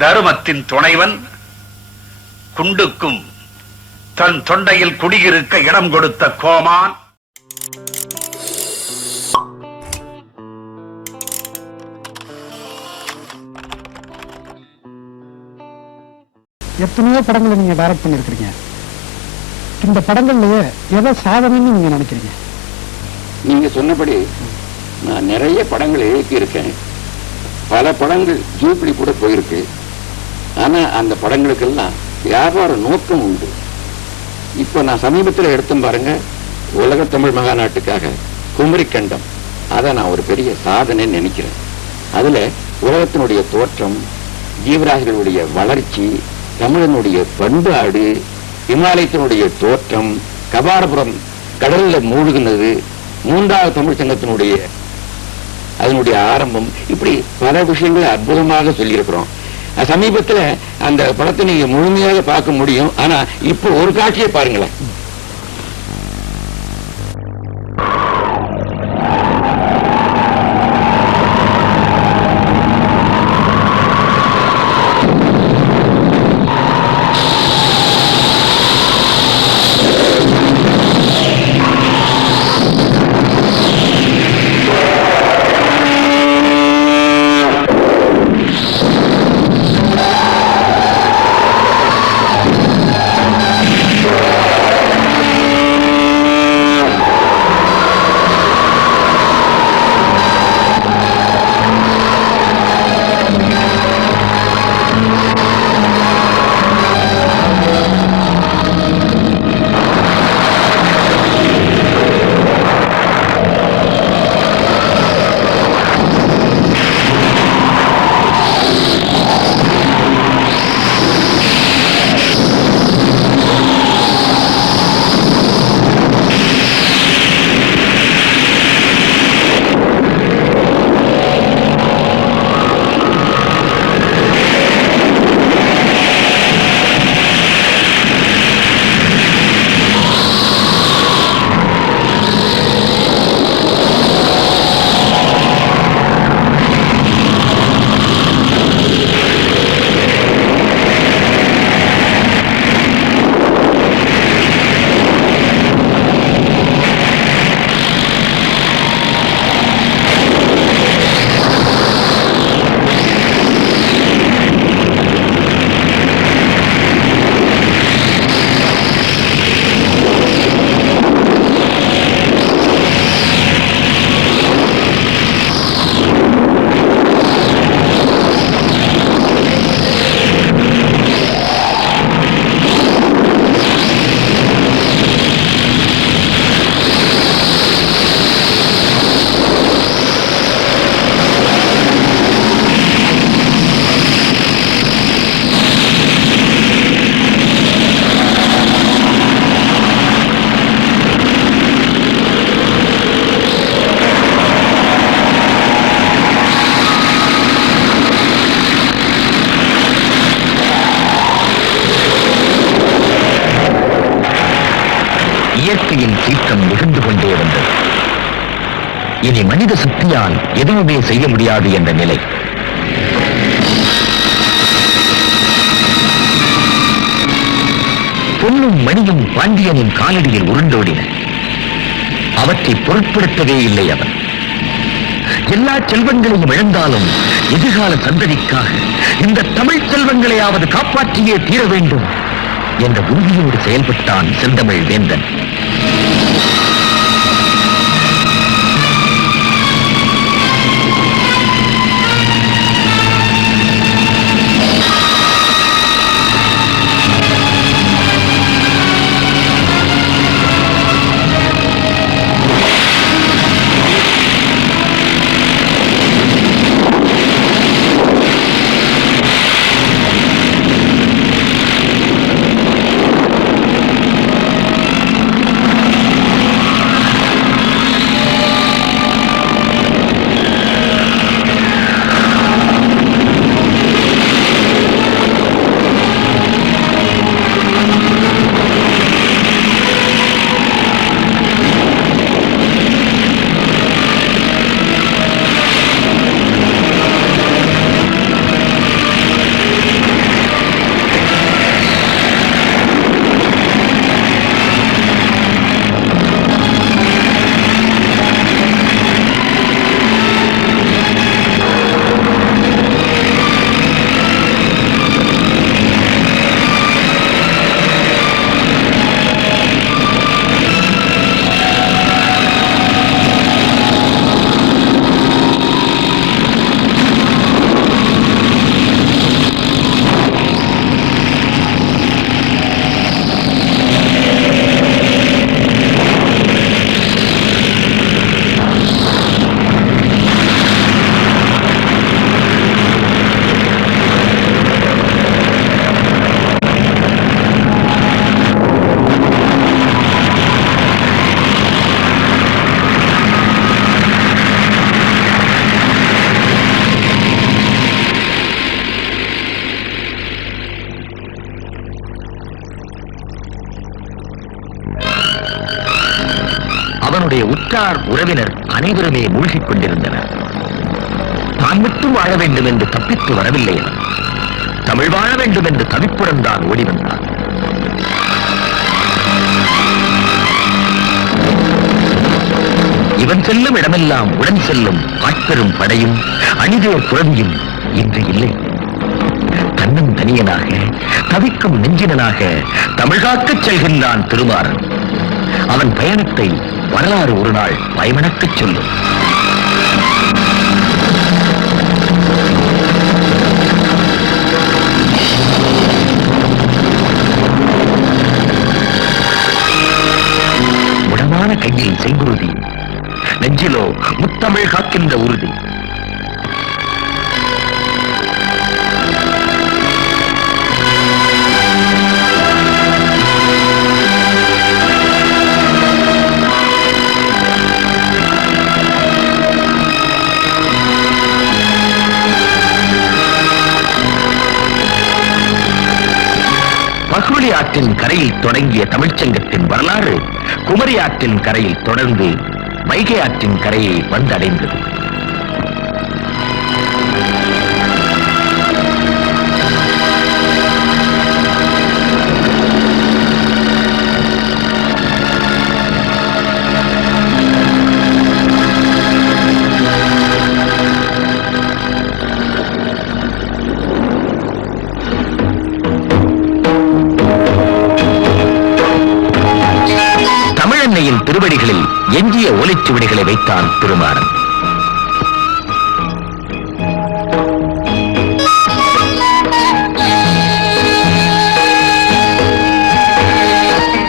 தருமத்தின் துணைவன் குண்டுக்கும் தன் தொண்டையில் குடியிருக்க இடம் கொடுத்த கோமான். எத்தனையோ படங்களை நீங்க டைரக்ட் பண்ணியிருக்கிறீங்க. இந்த படங்கள்லயே எதை சாதனைன்னு நீங்க நினைக்கிறீங்க? நீங்க சொன்னபடி நான் நிறைய படங்கள் இயக்கியிருக்கேன். பல படங்கள் ஜூப்ளி கூட போயிருக்கு. ஆனா அந்த படங்களுக்கெல்லாம் வியாபார நோக்கம் உண்டு. இப்போ நான் சமீபத்தில் எடுத்தேன் பாருங்க உலக தமிழ் மகாநாட்டுக்காக குமரி கண்டம். அதை நான் ஒரு பெரிய சாதனை நினைக்கிறேன். அதுல உலகத்தினுடைய தோற்றம் ஜீவராசிகளுடைய வளர்ச்சி தமிழனுடைய பண்பாடு இமாலயத்தினுடைய தோற்றம் கபாரபுரம் கடலில் மூழ்கினது மூன்றாவது தமிழ் சங்கத்தினுடைய அதனுடைய ஆரம்பம் இப்படி பல விஷயங்களை அற்புதமாக சொல்லியிருக்கிறோம். சமீபத்துல அந்த படத்தை நீங்க முழுமையாக பார்க்க முடியும். ஆனா இப்போ ஒரு காட்சியை பாருங்களேன். இயற்கையின் தீர்க்கம் நிகழ்ந்து கொண்டே வந்தது இனி மனித சக்தியால் எதுவுமே செய்ய முடியாது என்ற நிலை. பொன்னும் மணியும் பாண்டியனின் காலடியில் உருண்டோடின. அவற்றை பொருட்படுத்தவே இல்லை அவன். எல்லா செல்வங்களையும் இழந்தாலும் எதிர்கால சந்ததிக்காக இந்த தமிழ் செல்வங்களையாவது காப்பாற்றியே தீர வேண்டும் என்ற உறுதியோடு செயல்பட்டான் செந்தமிழ் வேந்தன் உற்றார் உறவினர் அனைவருமே மூழ்கிக் கொண்டிருந்தனர். தான் மட்டும் வாழ வேண்டும் என்று தப்பித்து வரவில்லை தமிழ் வாழ வேண்டும் என்று தவிப்புடன் தான் ஓடி வந்தான். இவன் செல்லும் இடமெல்லாம் உடன் செல்லும் ஆட்பெரும் படையும் அணிதேர் புறவியும் இன்று இல்லை. தன்னும் தனியனாக தவிக்கும் நெஞ்சினனாக தமிழ்காக்கச் செல்கின்றான் திருமாறன். அவன் பயணத்தை வரலாறு ஒரு நாள் பயமணக்கச் சொல்லும். உடமான கையில் செங்குருதி நெஞ்சிலோ முத்தமிழ் காக்கின்ற உறுதி தொடங்கிய தமிழ்ச்சங்கத்தின் வரலாறு குமரி ஆற்றின் கரையில் தொடர்ந்து வைகை ஆற்றின் கரையை வந்தடைந்தது. தமிழன்னையின் திருவடிகளில் எஞ்சிய ஒலிச்சுவடிகளை வைத்தான் திருமாறன்.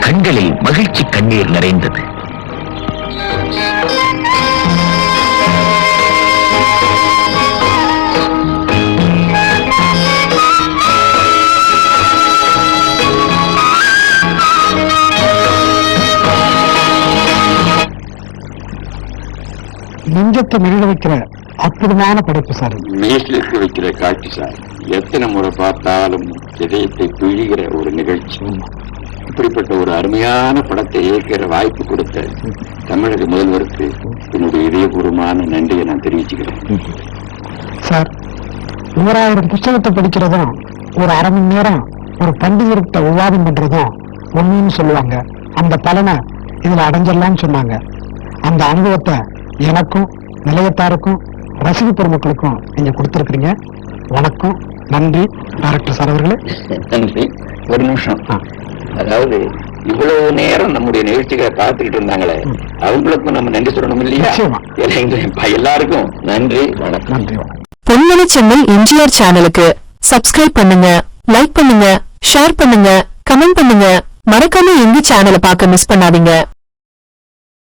கண்களில் மகிழ்ச்சி கண்ணீர் நிறைந்தது. நெஞ்சத்தை மெழுக வைக்கிற அற்புதமான படைப்பு சார். மெய்சிலிருக்க வைக்கிற காட்சி சார். எத்தனை முறை பார்த்தாலும் இதயத்தை பிழிகிற ஒரு நிகழ்ச்சி. இப்படிப்பட்ட ஒரு அருமையான படத்தை இயக்கிற வாய்ப்பு கொடுத்த தமிழக முதல்வருக்கு என்னுடைய இதயபூர்வமான நன்றியை நான் தெரிவிச்சுக்கிறேன். சார் நூறாயிரம் புஸ்தகத்தை படிக்கிறதும் ஒரு அரை மணி நேரம் ஒரு பண்டிதர்கிட்ட விவாதம் பண்றதும் ஒண்ணுன்னு சொல்லுவாங்க. அந்த பலனை இதுல அடைஞ்சிடலாம்னு சொன்னாங்க. அந்த அனுபவத்தை எனக்கும் நிலையத்தாருக்கும் ரசிக பெருமக்களுக்கும் நீங்க கொடுத்திருக்கிறீங்க. வணக்கம் நன்றி டைரக்டர் சார் அவர்களே. நன்றி. ஒரு நிமிஷம். அதாவது இவ்வளவு நேரம் நம்முடைய நிகழ்ச்சிகளை பார்த்துக்கிட்டு இருந்தாங்களே அவங்களுக்கும் நம்ம நன்றி சொல்லணும் இல்லையா? எல்லாருக்கும் நன்றி வணக்கம். நன்றி பொன்மணி செம்மல் எம்ஜிஆர் சேனலுக்கு சப்ஸ்கிரைப் பண்ணுங்க லைக் பண்ணுங்க ஷேர் பண்ணுங்க கமெண்ட் பண்ணுங்க. மறக்காம எங்க சேனலை பார்க்க மிஸ் பண்ணாதீங்க.